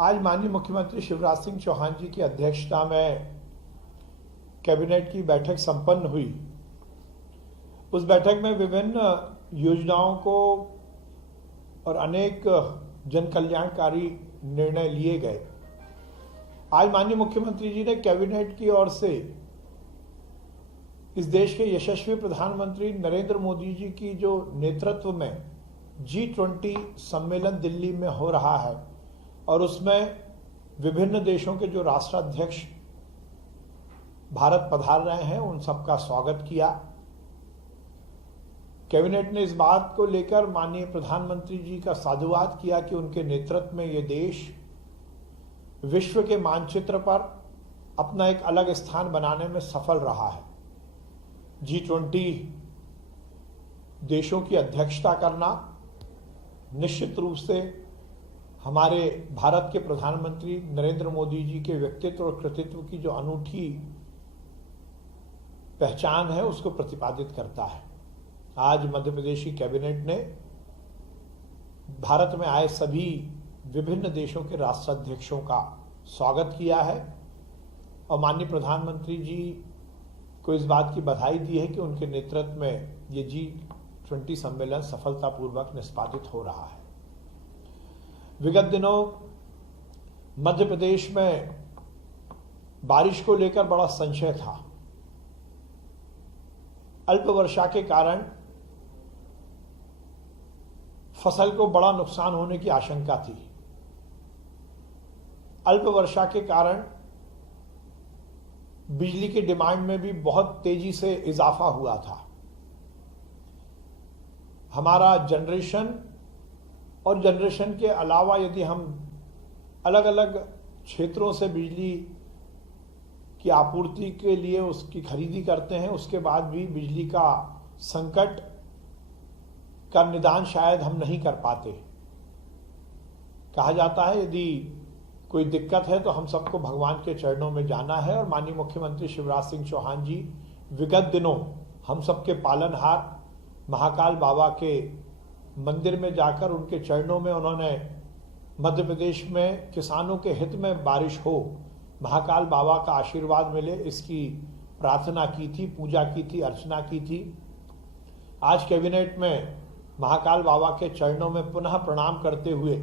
आज माननीय मुख्यमंत्री शिवराज सिंह चौहान जी की अध्यक्षता में कैबिनेट की बैठक संपन्न हुई। उस बैठक में विभिन्न योजनाओं को और अनेक जन कल्याणकारी निर्णय लिए गए। आज माननीय मुख्यमंत्री जी ने कैबिनेट की ओर से इस देश के यशस्वी प्रधानमंत्री नरेंद्र मोदी जी की जो नेतृत्व में G20 सम्मेलन दिल्ली में हो रहा है और उसमें विभिन्न देशों के जो राष्ट्राध्यक्ष भारत पधार रहे हैं, उन सबका स्वागत किया। कैबिनेट ने इस बात को लेकर माननीय प्रधानमंत्री जी का साधुवाद किया कि उनके नेतृत्व में ये देश विश्व के मानचित्र पर अपना एक अलग स्थान बनाने में सफल रहा है। G20 देशों की अध्यक्षता करना निश्चित रूप से हमारे भारत के प्रधानमंत्री नरेंद्र मोदी जी के व्यक्तित्व और कृतित्व की जो अनूठी पहचान है, उसको प्रतिपादित करता है। आज मध्य प्रदेश की कैबिनेट ने भारत में आए सभी विभिन्न देशों के राष्ट्राध्यक्षों का स्वागत किया है और माननीय प्रधानमंत्री जी को इस बात की बधाई दी है कि उनके नेतृत्व में ये G20 सम्मेलन सफलतापूर्वक निष्पादित हो रहा है। विगत दिनों मध्य प्रदेश में बारिश को लेकर बड़ा संशय था। अल्प वर्षा के कारण फसल को बड़ा नुकसान होने की आशंका थी। अल्प वर्षा के कारण बिजली की डिमांड में भी बहुत तेजी से इजाफा हुआ था। हमारा जनरेशन और जनरेशन के अलावा यदि हम अलग अलग क्षेत्रों से बिजली की आपूर्ति के लिए उसकी खरीदी करते हैं, उसके बाद भी बिजली का संकट का निदान शायद हम नहीं कर पाते। कहा जाता है यदि कोई दिक्कत है तो हम सबको भगवान के चरणों में जाना है और माननीय मुख्यमंत्री शिवराज सिंह चौहान जी विगत दिनों हम सबके पालनहार महाकाल बाबा के मंदिर में जाकर उनके चरणों में उन्होंने मध्य प्रदेश में किसानों के हित में बारिश हो, महाकाल बाबा का आशीर्वाद मिले, इसकी प्रार्थना की थी, पूजा की थी, अर्चना की थी। आज कैबिनेट में महाकाल बाबा के चरणों में पुनः प्रणाम करते हुए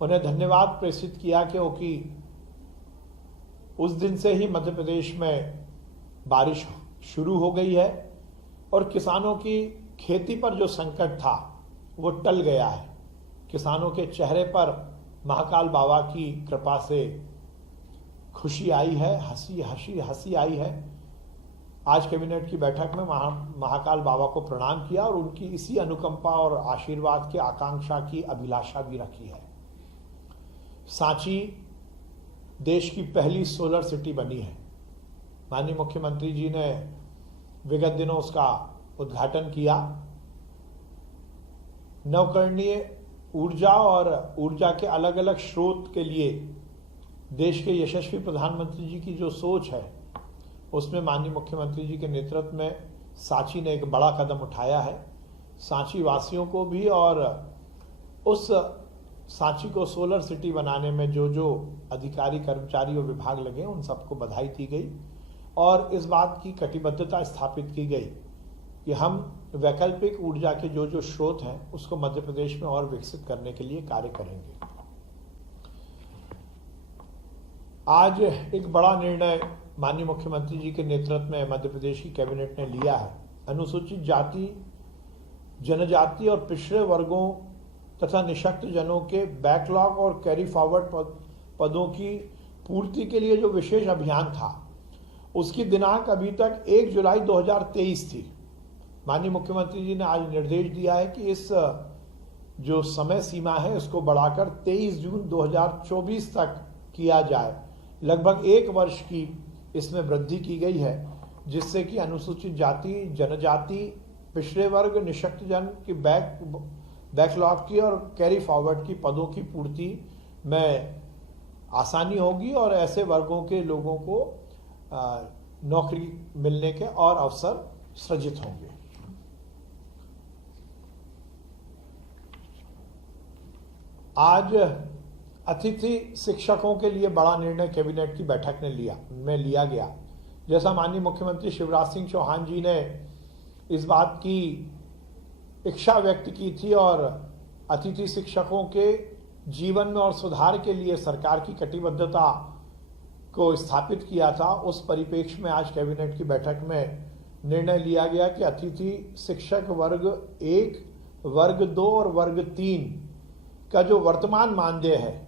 उन्हें धन्यवाद प्रेषित किया क्योंकि उस दिन से ही मध्य प्रदेश में बारिश शुरू हो गई है और किसानों की खेती पर जो संकट था वो टल गया है। किसानों के चेहरे पर महाकाल बाबा की कृपा से खुशी आई है, हंसी आई है। आज कैबिनेट की बैठक में महाकाल बाबा को प्रणाम किया और उनकी इसी अनुकंपा और आशीर्वाद की आकांक्षा की अभिलाषा भी रखी है। सांची देश की पहली सोलर सिटी बनी है। माननीय मुख्यमंत्री जी ने विगत दिनों उसका उद्घाटन किया। नवकरणीय ऊर्जा और ऊर्जा के अलग अलग स्रोत के लिए देश के यशस्वी प्रधानमंत्री जी की जो सोच है, उसमें माननीय मुख्यमंत्री जी के नेतृत्व में सांची ने एक बड़ा कदम उठाया है। सांची वासियों को भी और उस सांची को सोलर सिटी बनाने में जो जो अधिकारी, कर्मचारी और विभाग लगे, उन सबको बधाई दी गई और इस बात की कटिबद्धता स्थापित की गई कि हम वैकल्पिक ऊर्जा के जो जो स्रोत हैं उसको मध्य प्रदेश में और विकसित करने के लिए कार्य करेंगे। आज एक बड़ा निर्णय माननीय मुख्यमंत्री जी के नेतृत्व में मध्य प्रदेश की कैबिनेट ने लिया है। अनुसूचित जाति, जनजाति और पिछड़े वर्गों तथा निःशक्त जनों के बैकलॉग और कैरी फॉरवर्ड पदों की पूर्ति के लिए जो विशेष अभियान था, उसकी दिनांक अभी तक 1 जुलाई 2023 थी। माननीय मुख्यमंत्री जी ने आज निर्देश दिया है कि इस जो समय सीमा है इसको बढ़ाकर 23 जून 2024 तक किया जाए। लगभग 1 वर्ष की इसमें वृद्धि की गई है, जिससे कि अनुसूचित जाति, जनजाति, पिछड़े वर्ग, निःशक्त जन की बैकलॉग की और कैरी फॉरवर्ड की पदों की पूर्ति में आसानी होगी और ऐसे वर्गों के लोगों को नौकरी मिलने के और अवसर सृजित होंगे। आज अतिथि शिक्षकों के लिए बड़ा निर्णय कैबिनेट की बैठक में लिया गया। जैसा माननीय मुख्यमंत्री शिवराज सिंह चौहान जी ने इस बात की इच्छा व्यक्त की थी और अतिथि शिक्षकों के जीवन में और सुधार के लिए सरकार की कटिबद्धता को स्थापित किया था, उस परिप्रेक्ष्य में आज कैबिनेट की बैठक में निर्णय लिया गया कि अतिथि शिक्षक वर्ग 1, वर्ग 2 और वर्ग 3 का जो वर्तमान मानदेय है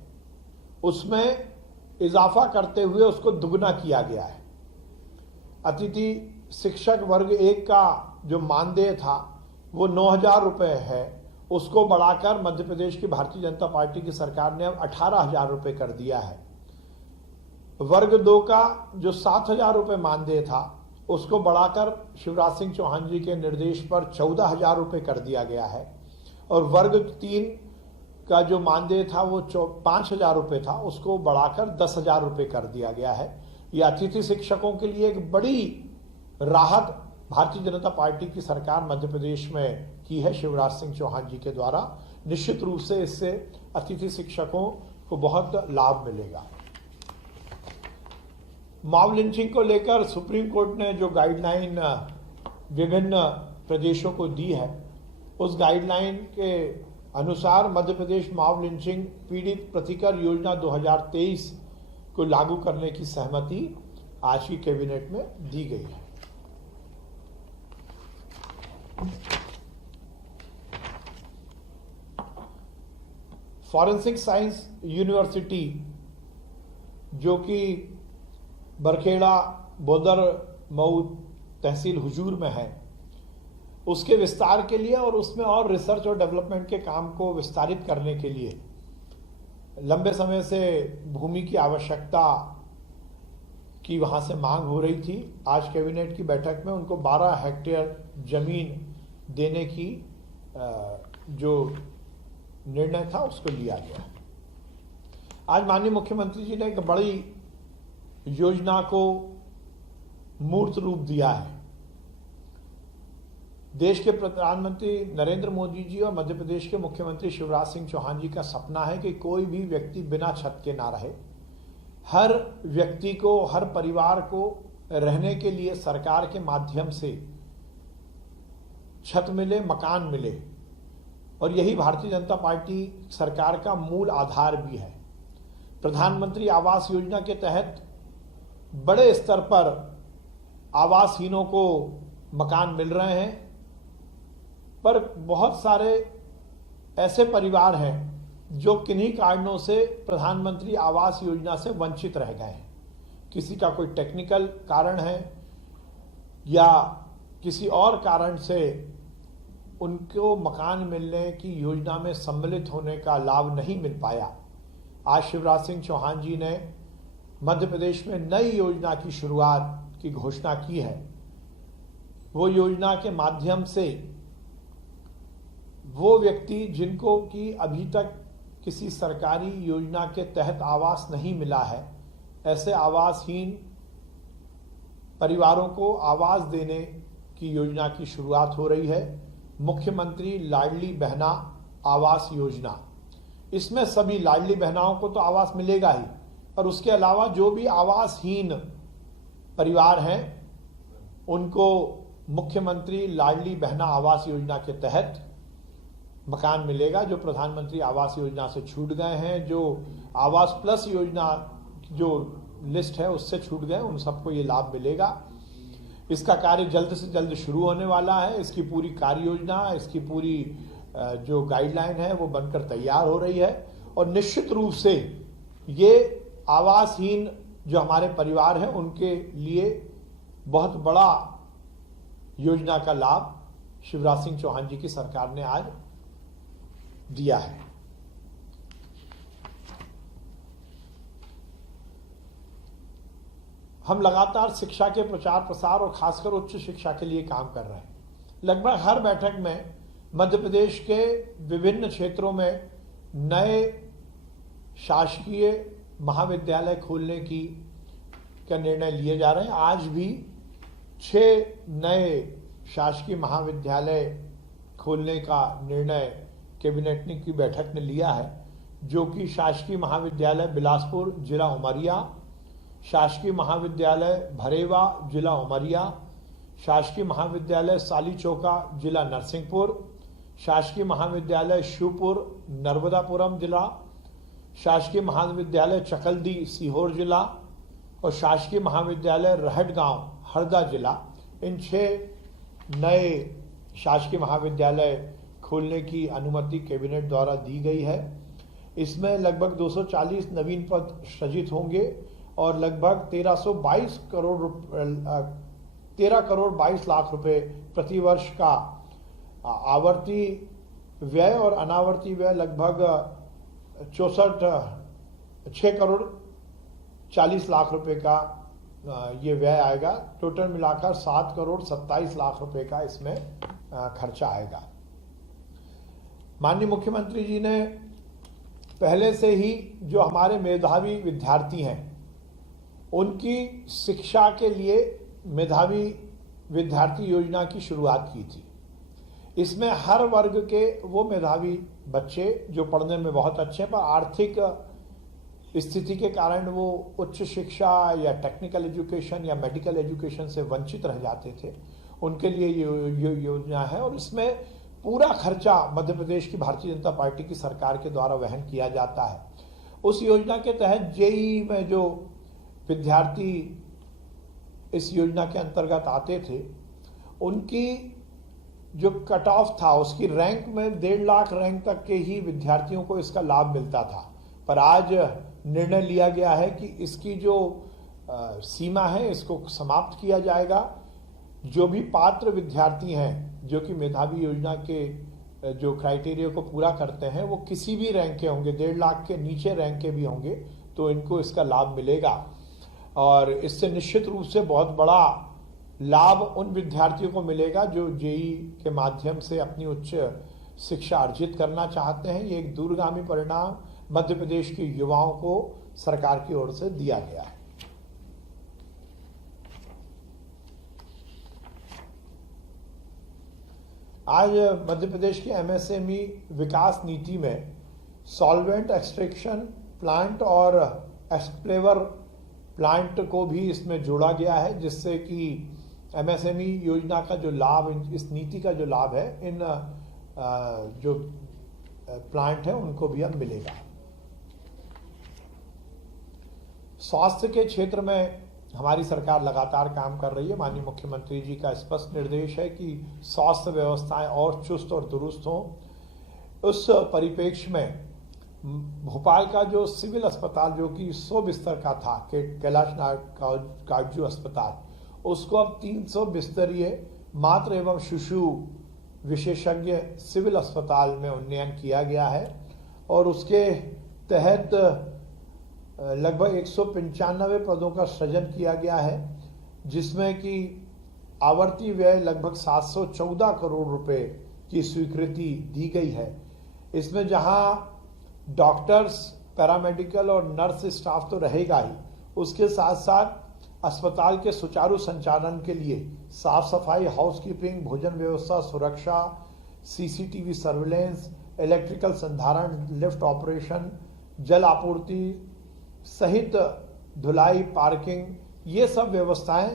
उसमें इजाफा करते हुए उसको दुगना किया गया है। अतिथि शिक्षक वर्ग 1 का जो मानदेय था वो 9,000 रुपये है, उसको बढ़ाकर मध्य प्रदेश की भारतीय जनता पार्टी की सरकार ने अब 18,000 रुपये कर दिया है। वर्ग 2 का जो 7,000 रुपये मानदेय था उसको बढ़ाकर शिवराज सिंह चौहान जी के निर्देश पर 14,000 रुपये कर दिया गया है और वर्ग 3 का जो मानदेय था वो 5,000 रुपये था, उसको बढ़ाकर 10,000 रुपये कर दिया गया है। यह अतिथि शिक्षकों के लिए एक बड़ी राहत भारतीय जनता पार्टी की सरकार मध्य प्रदेश में की है शिवराज सिंह चौहान जी के द्वारा। निश्चित रूप से इससे अतिथि शिक्षकों को बहुत लाभ मिलेगा। मॉब लिंचिंग को लेकर सुप्रीम कोर्ट ने जो गाइडलाइन विभिन्न प्रदेशों को दी है, उस गाइडलाइन के अनुसार मध्य प्रदेश मॉब लिंचिंग पीड़ित प्रतिकर योजना 2023 को लागू करने की सहमति आज की कैबिनेट में दी गई है। फॉरेंसिक साइंस यूनिवर्सिटी जो कि बरखेड़ा बोदर मऊ तहसील हुजूर में है, उसके विस्तार के लिए और उसमें और रिसर्च और डेवलपमेंट के काम को विस्तारित करने के लिए लंबे समय से भूमि की आवश्यकता की वहां से मांग हो रही थी। आज कैबिनेट की बैठक में उनको 12 हेक्टेयर जमीन देने की जो निर्णय था उसको लिया गया। आज माननीय मुख्यमंत्री जी ने एक बड़ी योजना को मूर्त रूप दिया है। देश के प्रधानमंत्री नरेंद्र मोदी जी और मध्य प्रदेश के मुख्यमंत्री शिवराज सिंह चौहान जी का सपना है कि कोई भी व्यक्ति बिना छत के ना रहे। हर व्यक्ति को, हर परिवार को रहने के लिए सरकार के माध्यम से छत मिले, मकान मिले, और यही भारतीय जनता पार्टी सरकार का मूल आधार भी है। प्रधानमंत्री आवास योजना के तहत बड़े स्तर पर आवासहीनों को मकान मिल रहे हैं, पर बहुत सारे ऐसे परिवार हैं जो किन्हीं कारणों से प्रधानमंत्री आवास योजना से वंचित रह गए हैं। किसी का कोई टेक्निकल कारण है या किसी और कारण से उनको मकान मिलने की योजना में सम्मिलित होने का लाभ नहीं मिल पाया। आज शिवराज सिंह चौहान जी ने मध्य प्रदेश में नई योजना की शुरुआत की घोषणा की है। वो योजना के माध्यम से वो व्यक्ति जिनको कि अभी तक किसी सरकारी योजना के तहत आवास नहीं मिला है, ऐसे आवासहीन परिवारों को आवास देने की योजना की शुरुआत हो रही है। मुख्यमंत्री लाडली बहना आवास योजना, इसमें सभी लाडली बहनाओं को तो आवास मिलेगा ही, और उसके अलावा जो भी आवासहीन परिवार हैं उनको मुख्यमंत्री लाडली बहना आवास योजना के तहत मकान मिलेगा। जो प्रधानमंत्री आवास योजना से छूट गए हैं, जो आवास प्लस योजना जो लिस्ट है उससे छूट गए, उन सबको ये लाभ मिलेगा। इसका कार्य जल्द से जल्द शुरू होने वाला है। इसकी पूरी कार्य योजना, इसकी पूरी जो गाइडलाइन है वो बनकर तैयार हो रही है, और निश्चित रूप से ये आवासहीन जो हमारे परिवार हैं उनके लिए बहुत बड़ा योजना का लाभ शिवराज सिंह चौहान जी की सरकार ने आज दिया है। हम लगातार शिक्षा के प्रचार प्रसार और खासकर उच्च शिक्षा के लिए काम कर रहे हैं। लगभग हर बैठक में मध्य प्रदेश के विभिन्न क्षेत्रों में नए शासकीय महाविद्यालय खोलने की का निर्णय लिए जा रहे हैं। आज भी 6 नए शासकीय महाविद्यालय खोलने का निर्णय कैबिनेट की बैठक ने लिया है। जो कि शासकीय महाविद्यालय बिलासपुर जिला उमरिया, शासकीय महाविद्यालय भरेवा जिला उमरिया, शासकीय महाविद्यालय सालीचौका जिला नरसिंहपुर, शासकीय महाविद्यालय शिवपुर नर्मदापुरम जिला, शासकीय महाविद्यालय चकल्दी सीहोर जिला और शासकीय महाविद्यालय रहटगांव हरदा जिला, इन 6 नए शासकीय महाविद्यालय खोलने की अनुमति कैबिनेट द्वारा दी गई है। इसमें लगभग 240 नवीन पद सृजित होंगे और लगभग 13 करोड़ 22 लाख रुपए प्रतिवर्ष का आवर्ती व्यय और अनावर्ती व्यय लगभग 6 करोड़ 40 लाख रुपए का ये व्यय आएगा। टोटल मिलाकर 7 करोड़ 27 लाख रुपए का इसमें खर्चा आएगा। माननीय मुख्यमंत्री जी ने पहले से ही जो हमारे मेधावी विद्यार्थी हैं उनकी शिक्षा के लिए मेधावी विद्यार्थी योजना की शुरुआत की थी। इसमें हर वर्ग के वो मेधावी बच्चे जो पढ़ने में बहुत अच्छे हैं पर आर्थिक स्थिति के कारण वो उच्च शिक्षा या टेक्निकल एजुकेशन या मेडिकल एजुकेशन से वंचित रह जाते थे, उनके लिए ये योजना है और इसमें पूरा खर्चा मध्य प्रदेश की भारतीय जनता पार्टी की सरकार के द्वारा वहन किया जाता है। उस योजना के तहत जेईई में जो विद्यार्थी इस योजना के अंतर्गत आते थे उनकी जो कट ऑफ था उसकी रैंक में 1.5 लाख रैंक तक के ही विद्यार्थियों को इसका लाभ मिलता था, पर आज निर्णय लिया गया है कि इसकी जो सीमा है इसको समाप्त किया जाएगा। जो भी पात्र विद्यार्थी हैं जो कि मेधावी योजना के जो क्राइटेरिया को पूरा करते हैं वो किसी भी रैंक के होंगे, 1.5 लाख के नीचे रैंक के भी होंगे तो इनको इसका लाभ मिलेगा और इससे निश्चित रूप से बहुत बड़ा लाभ उन विद्यार्थियों को मिलेगा जो जेईई के माध्यम से अपनी उच्च शिक्षा अर्जित करना चाहते हैं। ये एक दूरगामी परिणाम मध्य प्रदेश के युवाओं को सरकार की ओर से दिया गया है। आज मध्य प्रदेश की एमएसएमई विकास नीति में सॉल्वेंट एक्सट्रैक्शन प्लांट और एक्सप्लेवर प्लांट को भी इसमें जोड़ा गया है, जिससे कि एमएसएमई योजना का जो लाभ, इस नीति का जो लाभ है इन जो प्लांट है उनको भी अब मिलेगा। स्वास्थ्य के क्षेत्र में हमारी सरकार लगातार काम कर रही है। माननीय मुख्यमंत्री जी का स्पष्ट निर्देश है कि स्वास्थ्य व्यवस्थाएं और चुस्त और दुरुस्त हों। उस परिप्रेक्ष्य में भोपाल का जो सिविल अस्पताल जो कि 100 बिस्तर का था, कैलाश काटजू अस्पताल, उसको अब 300 बिस्तरीय मातृ एवं शिशु विशेषज्ञ सिविल अस्पताल में उन्नयन किया गया है और उसके तहत लगभग 195 पदों का सृजन किया गया है, जिसमें कि आवर्ती व्यय लगभग 714 करोड़ रुपए की स्वीकृति दी गई है। इसमें जहां डॉक्टर्स, पैरामेडिकल और नर्स स्टाफ तो रहेगा ही, उसके साथ साथ अस्पताल के सुचारू संचालन के लिए साफ सफाई, हाउसकीपिंग, भोजन व्यवस्था, सुरक्षा, सीसीटीवी सर्विलेंस, इलेक्ट्रिकल संधारण, लिफ्ट ऑपरेशन, जल आपूर्ति सहित धुलाई, पार्किंग, ये सब व्यवस्थाएं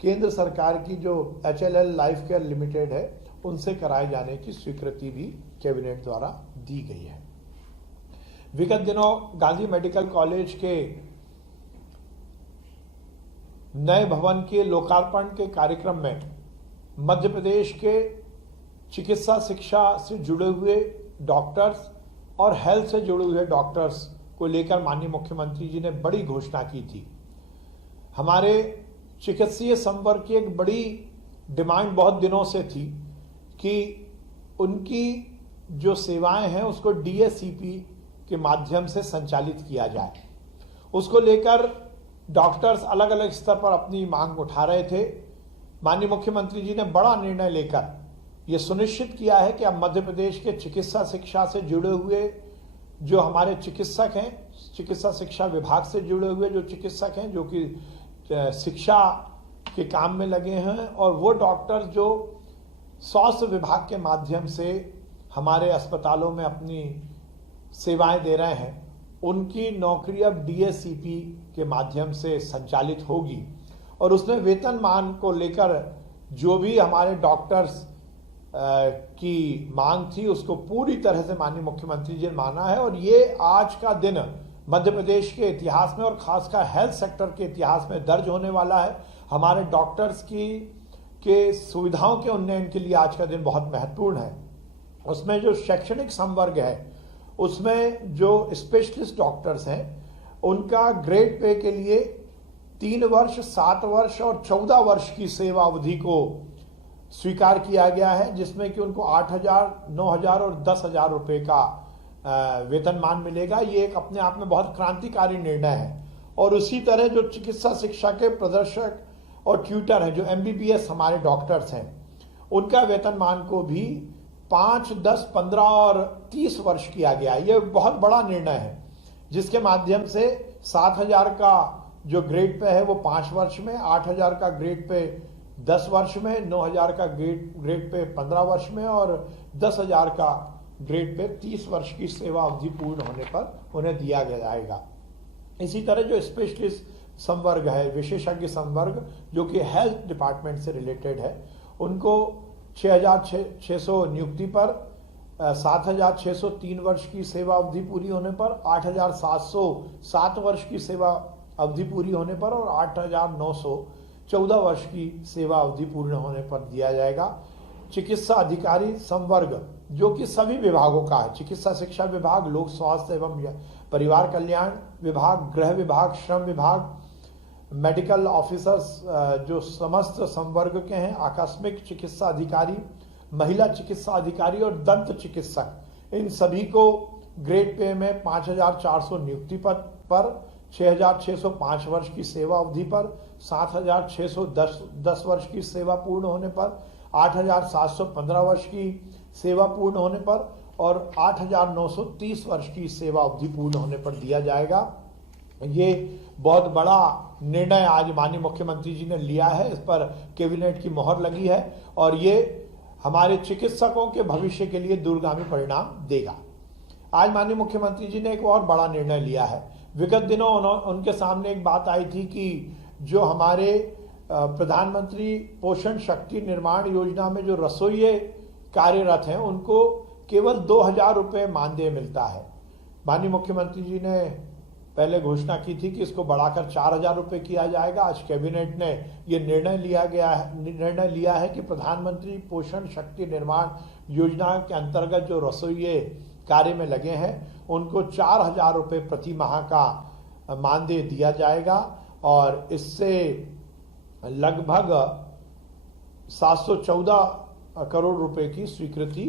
केंद्र सरकार की जो HLL लाइफ केयर लिमिटेड है उनसे कराए जाने की स्वीकृति भी कैबिनेट द्वारा दी गई है। विगत दिनों गांधी मेडिकल कॉलेज के नए भवन के लोकार्पण के कार्यक्रम में मध्य प्रदेश के चिकित्सा शिक्षा से जुड़े हुए डॉक्टर्स और हेल्थ से जुड़े हुए डॉक्टर्स को लेकर माननीय मुख्यमंत्री जी ने बड़ी घोषणा की थी। हमारे चिकित्सीय संवर्ग की एक बड़ी डिमांड बहुत दिनों से थी कि उनकी जो सेवाएं हैं उसको DSCP के माध्यम से संचालित किया जाए। उसको लेकर डॉक्टर्स अलग अलग स्तर पर अपनी मांग उठा रहे थे। माननीय मुख्यमंत्री जी ने बड़ा निर्णय लेकर यह सुनिश्चित किया है कि अब मध्य प्रदेश के चिकित्सा शिक्षा से जुड़े हुए जो हमारे चिकित्सक हैं, चिकित्सा शिक्षा विभाग से जुड़े हुए जो चिकित्सक हैं जो कि शिक्षा के काम में लगे हैं, और वो डॉक्टर जो स्वास्थ्य विभाग के माध्यम से हमारे अस्पतालों में अपनी सेवाएं दे रहे हैं, उनकी नौकरी अब डीएससीपी के माध्यम से संचालित होगी। और उसमें वेतनमान को लेकर जो भी हमारे डॉक्टर्स की मांग थी उसको पूरी तरह से माननीय मुख्यमंत्री जी ने माना है। और ये आज का दिन मध्य प्रदेश के इतिहास में और खासकर हेल्थ सेक्टर के इतिहास में दर्ज होने वाला है। हमारे डॉक्टर्स के सुविधाओं के उन्नयन के लिए आज का दिन बहुत महत्वपूर्ण है। उसमें जो शैक्षणिक संवर्ग है उसमें जो स्पेशलिस्ट डॉक्टर्स हैं उनका ग्रेड पे के लिए 3 वर्ष, 7 वर्ष और 14 वर्ष की सेवा अवधि को स्वीकार किया गया है, जिसमें कि उनको 8,000, 9,000 और 10,000 रुपए का वेतनमान मिलेगा। ये एक अपने आप में बहुत क्रांतिकारी निर्णय है। और उसी तरह जो चिकित्सा शिक्षा के प्रदर्शक और ट्यूटर हैं, जो एमबीबीएस हमारे डॉक्टर्स हैं, उनका वेतनमान को भी 5, 10, 15 और 30 वर्ष किया गया। ये बहुत बड़ा निर्णय है, जिसके माध्यम से 7,000 का जो ग्रेड पे है वो 5 वर्ष में, 8,000 का ग्रेड पे 10 वर्ष में, 9,000 का ग्रेड पे 15 वर्ष में और 10,000 का ग्रेड पे 30 वर्ष की सेवा अवधि पूर्ण होने पर उन्हें दिया जाएगा। इसी तरह जो स्पेशलिस्ट संवर्ग है, विशेषज्ञ संवर्ग, जो कि हेल्थ डिपार्टमेंट से रिलेटेड है, उनको 6,600 नियुक्ति पर, 7,603 वर्ष की सेवा अवधि पूरी होने पर, 8,707 वर्ष की सेवा अवधि पूरी होने पर और 8,914 वर्ष की सेवा अवधि पूर्ण होने पर दिया जाएगा। चिकित्सा अधिकारी संवर्ग, जो कि सभी विभागों का है, चिकित्सा शिक्षा विभाग, लोक स्वास्थ्य एवं परिवार कल्याण विभाग, गृह विभाग, श्रम विभाग, मेडिकल ऑफिसर्स जो समस्त संवर्ग के हैं, आकस्मिक चिकित्सा अधिकारी, महिला चिकित्सा अधिकारी और दंत चिकित्सक, इन सभी को ग्रेड पे में 5,400 नियुक्ति पद पर, 6,605 वर्ष की सेवा अवधि पर, 7,610 वर्ष की सेवा पूर्ण होने पर, 8,715 वर्ष की सेवा पूर्ण होने पर और 8,930 वर्ष की सेवा अवधि पूर्ण होने पर दिया जाएगा। ये बहुत बड़ा निर्णय आज माननीय मुख्यमंत्री जी ने लिया है, इस पर कैबिनेट की मोहर लगी है और ये हमारे चिकित्सकों के भविष्य के लिए दूरगामी परिणाम देगा। आज माननीय मुख्यमंत्री जी ने एक और बड़ा निर्णय लिया है। विगत दिनों उनके सामने एक बात आई थी कि जो हमारे प्रधानमंत्री पोषण शक्ति निर्माण योजना में जो रसोइये कार्यरत हैं उनको केवल 2,000 रुपये मानदेय मिलता है। माननीय मुख्यमंत्री जी ने पहले घोषणा की थी कि इसको बढ़ाकर 4,000 रुपये किया जाएगा। आज कैबिनेट ने ये निर्णय लिया है कि प्रधानमंत्री पोषण शक्ति निर्माण योजना के अंतर्गत जो रसोइये कार्य में लगे हैं उनको 4,000 रुपये प्रति माह का मानदेय दिया जाएगा और इससे लगभग 714 करोड़ रुपए की स्वीकृति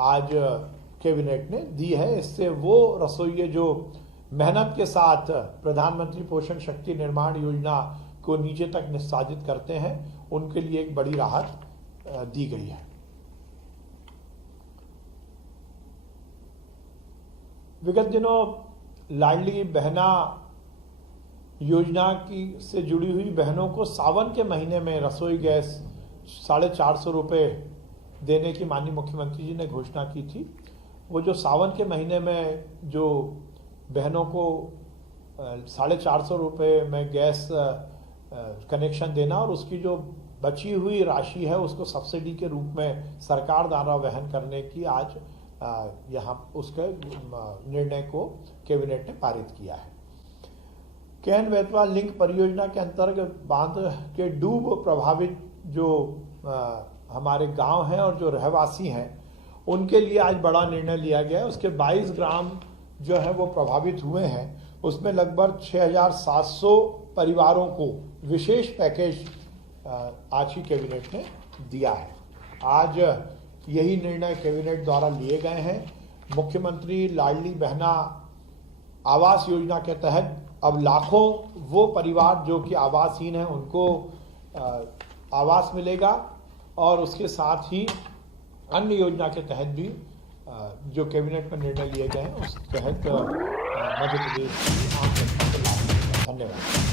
आज कैबिनेट ने दी है। इससे वो रसोइये जो मेहनत के साथ प्रधानमंत्री पोषण शक्ति निर्माण योजना को नीचे तक निष्पादित करते हैं, उनके लिए एक बड़ी राहत दी गई है। विगत दिनों लाडली बहना योजना की से जुड़ी हुई बहनों को सावन के महीने में रसोई गैस 450 रुपये देने की माननीय मुख्यमंत्री जी ने घोषणा की थी। वो जो सावन के महीने में जो बहनों को 450 रुपये में गैस कनेक्शन देना और उसकी जो बची हुई राशि है उसको सब्सिडी के रूप में सरकार द्वारा वहन करने की आज यहाँ उसके निर्णय को कैबिनेट ने पारित किया है। केन बेतवा लिंक परियोजना के अंतर्गत बांध के डूब प्रभावित जो हमारे गांव हैं और जो रहवासी हैं उनके लिए आज बड़ा निर्णय लिया गया है। उसके 22 ग्राम जो है वो प्रभावित हुए हैं, उसमें लगभग 6,700 परिवारों को विशेष पैकेज आज ही कैबिनेट ने दिया है। आज यही निर्णय कैबिनेट द्वारा लिए गए हैं। मुख्यमंत्री लाडली बहना आवास योजना के तहत अब लाखों वो परिवार जो कि आवासहीन हैं उनको आवास मिलेगा और उसके साथ ही अन्य योजना के तहत भी जो कैबिनेट में निर्णय लिए गए हैं उस तहत मध्य प्रदेश की आम जनता को लाभ मिलेगा। धन्यवाद।